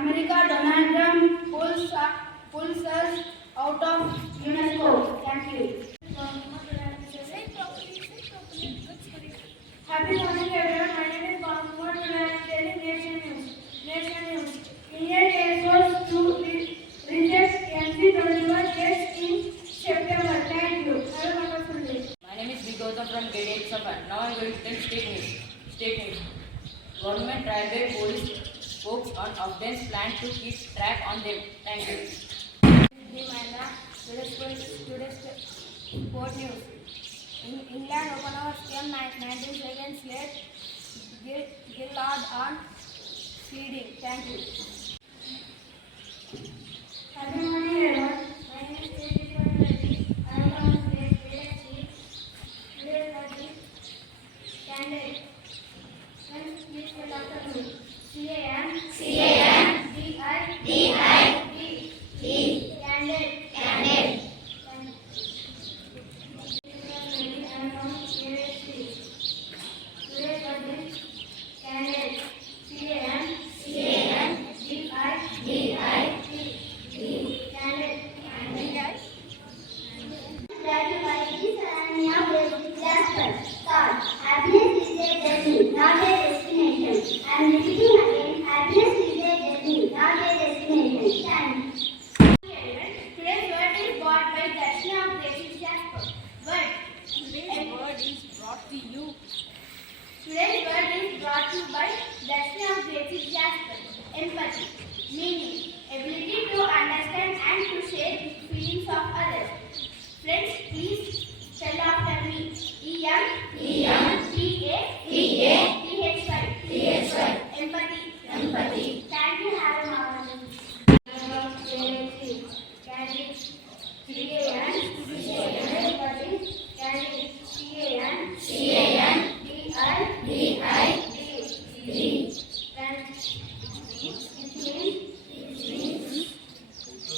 America, Donald Trump pulls us out of UNESCO. Thank you. Happy morning, everyone. My name is Mohammed and I am telling Nation News. Indian Air Force to reject NC-21 test in September. Thank you. Have a wonderful day. My name is Bigota from Grade-VI Sapphires. Now I am going to tell state news. Government railway police spokes on Afghans plan to keep track on them. Thank you. Today's sport news. England open our game 19 seconds late. Gillard on feeding. Thank you. Happy morning, everyone. My name is Grade-VI. I am from Grade-VIII. Today's study candidate. Friends, please tell after me. C-A-N-D-I-D. Candidate. Happiness is a journey, not a destination. I am repeating again. Happiness is a journey, not a destination. Thanks. Today's word is brought by Grade-VI Jasper. Today's word is brought to you. Today's word is brought to you by Grade-VI Jasper. Empathy. Meaning, ability to understand and to share the feelings of others. Friends, please tell after me. E-M-P-A-T-H-Y. Empathy. Thank you. Have a marvelous day. C-A-N-D-I-D.